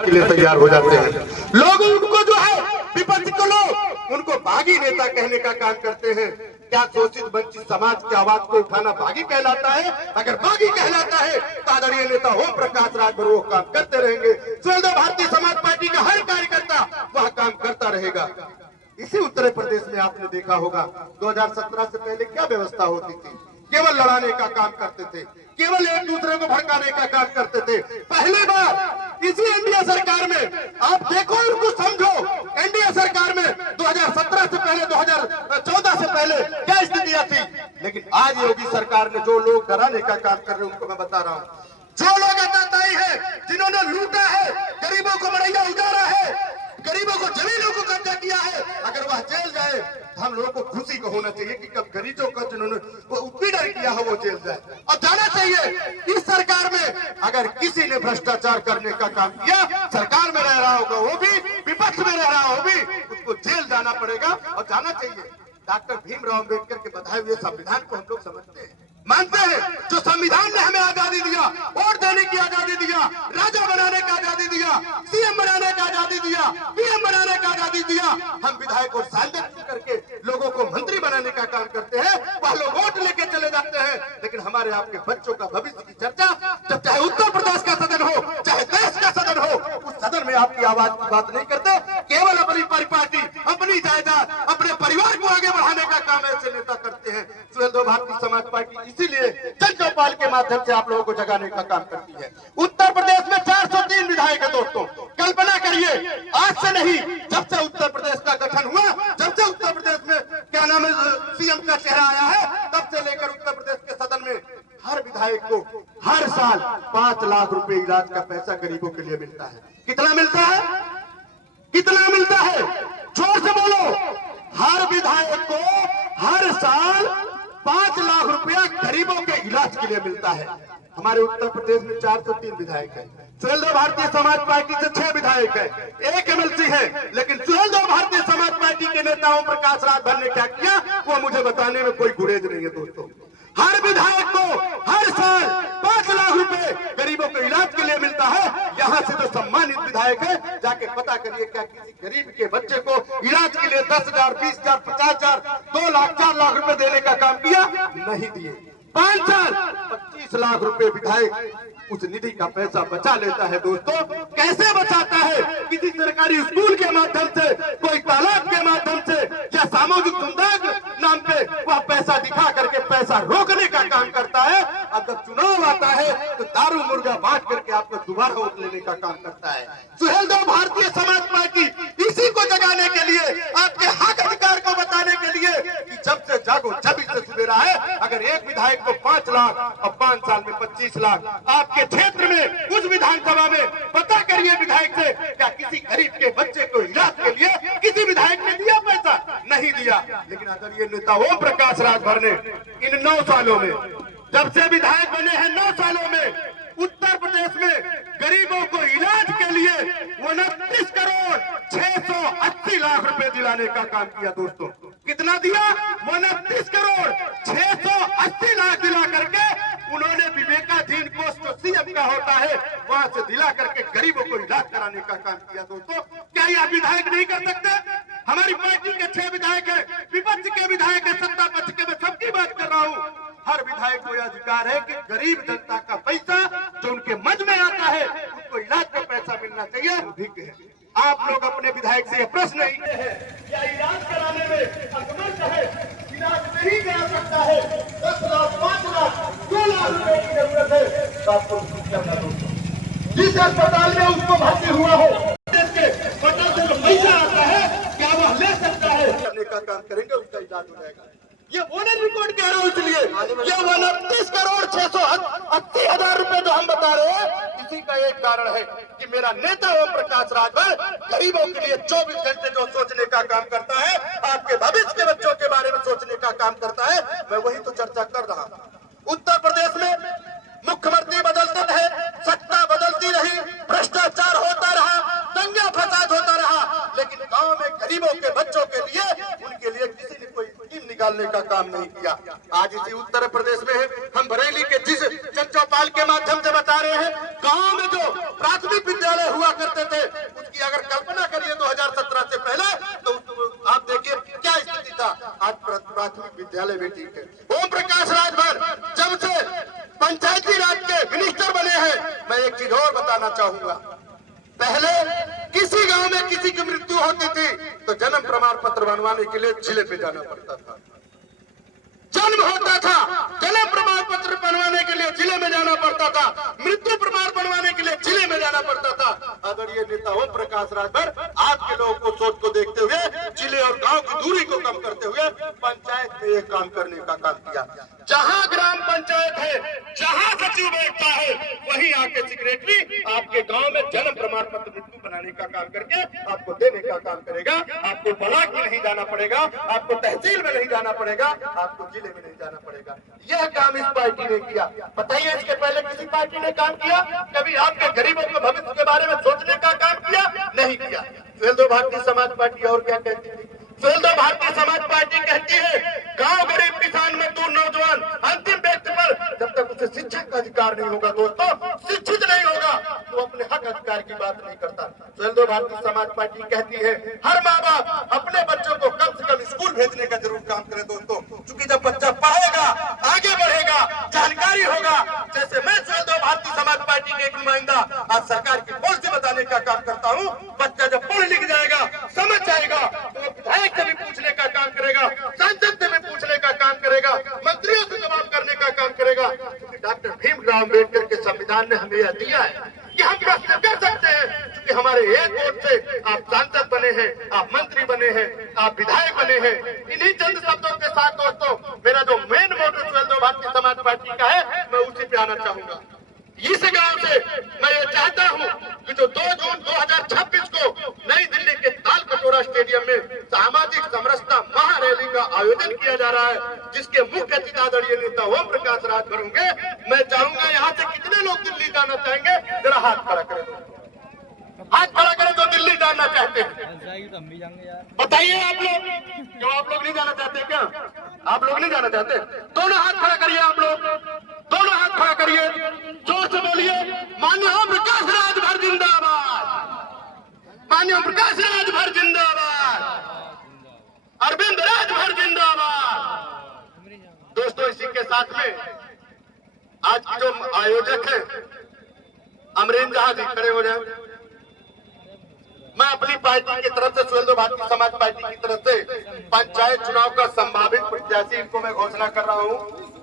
के लिए तैयार हो जाते हैं। लोग उनको जो है विपक्ष को लोग उनको बागी नेता कहने का काम करते हैं। क्या शोषित वंचित समाज की आवाज को उठाना बागी कहलाता है? अगर बागी कहलाता है तो आदरणीय नेता ओम प्रकाश राजभर वो काम करते रहेंगे। स्वतंत्र भारतीय समाज पार्टी का हर कार्यकर्ता वह काम करता रहेगा। इसी उत्तर प्रदेश में आपने देखा होगा 2017 से पहले क्या व्यवस्था होती थी। केवल लड़ाने का काम करते थे, केवल एक दूसरे को भड़काने का काम करते थे। पहली बार इसी एनडीए सरकार में आप देखो और कुछ समझो, एनडीए सरकार में 2017 से पहले 2014 से पहले क्या स्थितियां थी। लेकिन आज योगी सरकार ने जो लोग डराने का काम कर रहे हैं उनको मैं बता रहा हूँ। जो लोग आताताई है, जिन्होंने लूटा है, गरीबों को मरैया उजाड़ा है, गरीबों को जमीनों को कब्जा किया है, अगर वह जेल जाए तो हम लोगों को खुशी को होना चाहिए कि कब गरीबों का जिन्होंने उत्पीड़न किया है वो जेल जाए। और जाना चाहिए इस सरकार में अगर किसी ने भ्रष्टाचार करने का काम किया, सरकार में रह रहा होगा वो भी, विपक्ष में रह रहा हो भी, उसको जेल जाना पड़ेगा और जाना चाहिए। डॉक्टर भीमराव अम्बेडकर के बताए हुए संविधान को हम लोग समझते हैं, मानते हैं। जो संविधान ने हमें आजादी दिया, वोट देने की आजादी दिया, राजा बनाने का आजादी दिया, सीएम बनाने का आजादी दिया, पीएम बनाने का आजादी दिया, हम विधायक और सांसद करके लोगों को मंत्री बनाने का काम करते हैं। वह लोग वोट लेके चले जाते हैं, लेकिन हमारे आपके बच्चों का भविष्य की चर्चा जब चाहे उत्तर प्रदेश का सदन हो, चाहे देश का सदन हो, उस सदन में आपकी आवाज की बात नहीं करते। केवल अपनी परिपाटी, अपनी जायदाद, अपने परिवार को आगे बढ़ाने का काम ऐसे नेता करते हैं। स्वतंत्र भारतीय समाज पार्टी इसीलिए जन चौपाल के माध्यम से आप लोगों को जगाने का काम करती है। उत्तर प्रदेश में 403 विधायक है दोस्तों। कल्पना करिए, आज से नहीं, जब से उत्तर प्रदेश का गठन हुआ, जब से उत्तर प्रदेश में क्या नाम है सीएम का चेहरा आया है, तब से लेकर उत्तर प्रदेश के सदन में हर विधायक को हर साल 5 लाख रुपए इलाज का पैसा गरीबों के लिए मिलता है। कितना मिलता है? कितना मिलता है? जोर से बोलो। हर विधायक को हर साल 5 लाख रुपया गरीबों के इलाज के लिए मिलता है। हमारे उत्तर प्रदेश में 403 विधायक है। स्वतंत्र भारतीय समाज पार्टी से 6 विधायक है, 1 एमएलसी है। लेकिन स्वतंत्र भारतीय समाज पार्टी के नेता ओम प्रकाश राजभर ने क्या किया वो मुझे बताने में कोई गुरेज नहीं है दोस्तों। हर विधायक को हर साल 5 लाख रुपए गरीबों के इलाज के लिए मिलता है। यहाँ से जो सम्मानित विधायक है, जाके पता करिए क्या किसी गरीब के बच्चे को इलाज के लिए 10,000, 20,000, 50,000, 2 लाख, 4 लाख रुपए देने का काम किया? नहीं दिए। 5 साल 25 लाख रुपए विधायक उस निधि का पैसा बचा लेता है दोस्तों। कैसे बचाता है? किसी सरकारी स्कूल के माध्यम से, कोई तालाब के माध्यम से, या सामूहिक सुंदर नाम पे वह पैसा दिखा करके पैसा रोकने का काम करता है। अब जब चुनाव आता है तो दारू मुर्गा बांट करके आपको दोबारा वोट लेने का काम करता है। सुहेलदेव भारतीय समाज पार्टी इसी को जगाने के लिए, आपके हक अधिकार को बताने के लिए कि जब से जागो जब से सुबेरा है। अगर एक विधायक को 5 लाख और 5 साल में 25 लाख आपके क्षेत्र में, उस विधानसभा में पता करिए विधायक से क्या किसी गरीब के बच्चे को इलाज के लिए किसी विधायक ने दिया पैसा? नहीं दिया। लेकिन आदरणीय नेता ओम प्रकाश राजभर ने इन 9 सालों में, जब से विधायक बने हैं 9 सालों में, उत्तर प्रदेश में गरीबों को इलाज के लिए 29 करोड़ 680 लाख रुपए दिलाने का काम किया दोस्तों। कितना दिया? 29 करोड़ 680 लाख दिला करके उन्होंने विवेकाधीन कोष जो सीएम का होता है वहां से दिला करके गरीबों को इलाज कराने का काम किया दोस्तों। क्या यह विधायक नहीं कर सकते? हमारी पार्टी के 6 विधायक है, विपक्ष के विधायक है, सत्ता पक्ष के, मैं सबकी बात कर रहा हूँ। हर विधायक को यह अधिकार है कि गरीब जनता का पैसा जो उनके मन में आता है उनको इलाज का पैसा मिलना चाहिए। अधिक है। आप लोग अपने विधायक से यह प्रश्न नहीं है या इलाज कराने में असमर्थ है, इलाज नहीं करा सकता है, 10 लाख, 5 लाख, 2 लाख रुपए की जरूरत है, तो आपको जिस अस्पताल में उसको भर्ती हुआ हो अस्पताल से जो पैसा आता है क्या वह ले सकता है? करने का काम करेंगे, उसका इलाज हो जाएगा। ये ओनर रिकॉर्ड कह रहा हूँ, इसलिए ये 29 करोड़ 680 हजार रुपए जो हम बता रहे हैं, इसी का एक कारण है कि मेरा नेता ओम प्रकाश राजभर गरीबों के लिए 24 घंटे जो सोचने का काम करता है, आपके भविष्य के बच्चों के बारे में सोचने का काम करता है, मैं वही तो चर्चा कर रहा हूँ। उत्तर प्रदेश में मुख्यमंत्री बदलते रहे, सत्ता बदलती रही, भ्रष्टाचार होता रहा, दंगा फसाद होता रहा, लेकिन गांव में गरीबों के बच्चों के लिए, उनके लिए किसी ने कोई स्कीम निकालने का काम नहीं किया। आज इसी उत्तर प्रदेश में हम बरेली के जिस जनचौपाल के माध्यम से बता रहे हैं, गांव में जो प्राथमिक विद्यालय हुआ करते थे उसकी अगर कल्पना करिए 2017 से पहले, तो आप देखिए क्या स्थिति था। आज प्राथमिक विद्यालय भी ठीक है। ओम प्रकाश राजभर जब से पंचायती राज के मिनिस्टर बने हैं, मैं एक चीज और बताना चाहूंगा। पहले किसी गांव में किसी की मृत्यु होती थी तो जन्म प्रमाण पत्र बनवाने के लिए जिले पे जाना पड़ता था। जन्म होता था, जन्म प्रमाण पत्र बनवाने के लिए जिले में जाना पड़ता था। मृत्यु प्रमाण बनवाने के लिए जिले में जाना पड़ता था। आदरणीय नेता ओम प्रकाश राजभर आज के लोगों को सोच को देखते हुए, जिले और गांव की दूरी को कम करते हुए पंचायत में एक काम करने का काम किया। जहां ग्राम पंचायत है, जहां सचिव बैठता है, वहीं आके सेक्रेटरी आपके गांव में जन्म प्रमाण पत्र मृत्यु बनाने का काम करके आपको देने का काम करेगा। आपको ब्लॉक में नहीं जाना पड़ेगा, आपको तहसील में नहीं जाना पड़ेगा, आपको जिले में नहीं जाना पड़ेगा। यह काम इस पार्टी ने किया। बताइए इसके पहले किसी पार्टी ने काम किया? कभी आपके गरीबों के भविष्य के बारे में सोचने का काम किया? नहीं किया। सुहेलदेव भारतीय समाज पार्टी और क्या कहती है? सुहेलदेव भारतीय समाज पार्टी कहती है, गांव गरीब किसान मजदूर नौजवान अंतिम व्यक्ति पर जब तक उसे शिक्षा का अधिकार नहीं होगा, दोस्तों शिक्षित नहीं होगा, तो अपने हक अधिकार की बात नहीं करता। सुहेलदेव भारतीय समाज पार्टी कहती है, हर माँ बाप अपने बच्चों को कम से कम स्कूल भेजने का जरूर काम करे दोस्तों, क्योंकि जब बच्चा पढ़ेगा, आगे बढ़ेगा, जानकारी होगा। जैसे मैं सुहेलदेव भारतीय समाज पार्टी के एक नुमाइंदा आज सरकार की पॉलिसी बताने का काम करता हूँ। बच्चा जब पढ़ लिख जाएगा, समझ जाएगा, तो विधायक से भी पूछने का काम करेगा, सांसद से भी पूछने का काम करेगा, मंत्रियों से जवाब करने का काम करेगा। क्योंकि डॉक्टर भीमराव अम्बेडकर के संविधान ने हमें यह दिया है कि हम प्रश्न कर सकते हैं, क्योंकि हमारे एक वोट से आप सांसद बने हैं, आप मंत्री बने हैं, आप विधायक बने हैं। इन्हीं चंद शब्दों के साथ दोस्तों मेरा जो main motto Suheldev Bharatiya Samaj party का है, मैं उसी पे आना चाहूंगा। इस गांव से मैं ये चाहता हूं कि जो 2 जून 2026 को नई दिल्ली के ताल कटोरा स्टेडियम में सामाजिक समरसता महारैली का आयोजन किया जा रहा है, जिसके मुख्य अतिथि आदरणीय नेता ओम प्रकाश राजभर होंगे। मैं चाहूंगा यहाँ से कितने लोग दिल्ली जाना चाहेंगे, जरा हाथ खड़ा करें, हाथ खड़ा करें जो दिल्ली जाना चाहते हैं। बताइए आप लोग, क्यों आप लोग नहीं जाना चाहते? क्या आप लोग नहीं जाना चाहते? दोनों हाथ खड़ा करिए, आप लोग दोनों हाथ खड़ा करिए, जोर से बोलिए, माननीय ओम प्रकाश राजभर जिंदाबाद, माननीय ओम प्रकाश राजभर जिंदाबाद, अरविंद राजभर जिंदाबाद। दोस्तों इसी के साथ में आज की जो आयोजक है अमरीन जहां जी, खड़े हो जाए। मैं अपनी पार्टी की तरफ से, सुहेलदेव भारतीय समाज पार्टी की तरफ से पंचायत चुनाव का संभावित प्रत्याशी इनको मैं घोषणा कर रहा हूं।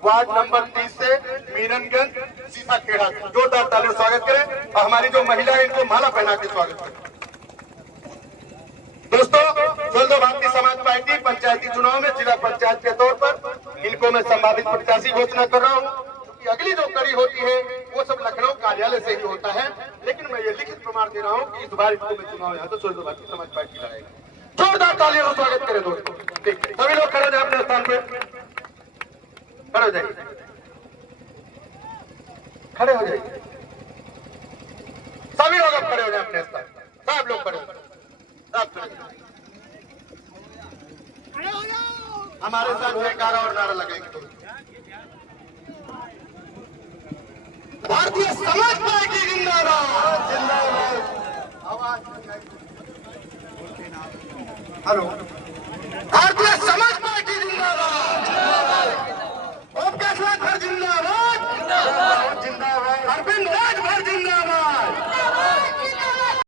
वार्ड नंबर 30 से मीरनगंज सीसा खेड़ा, जोरदार तालियों स्वागत करें और हमारी जो महिला है इनको माला पहना के स्वागत करें। दोस्तों सुहेलदेव भारतीय समाज पार्टी पंचायती चुनाव में जिला पंचायत के तौर पर इनको मैं संभावित प्रत्याशी घोषणा कर रहा हूँ। अगली जो कड़ी होती है वो सब लखनऊ कार्यालय से ही होता है, लेकिन मैं ये लिखित प्रमाण दे रहा हूँ कि इस बार इनको मैं चुनाव यहाँ तो सुहेलदेव भारतीय समाज पार्टी लड़ाएगी। जोरदार तालियों से स्वागत करें दोस्तों। ठीक, सभी लोग खड़े हो जाए अपने स्थान पे, खड़े हो जाइए, खड़े हो जाइए, सभी लोग अब खड़े हो जाए अपने स्थान पर, सब लोग खड़े हो जाए, सब खड़े हो जाए। हमारे साथ जयकारा और नारा लगाएंगे। भारतीय समाज पार्टी जिंदाबाद, जिंदाबाद। आवाज हेलो, भारतीय समाज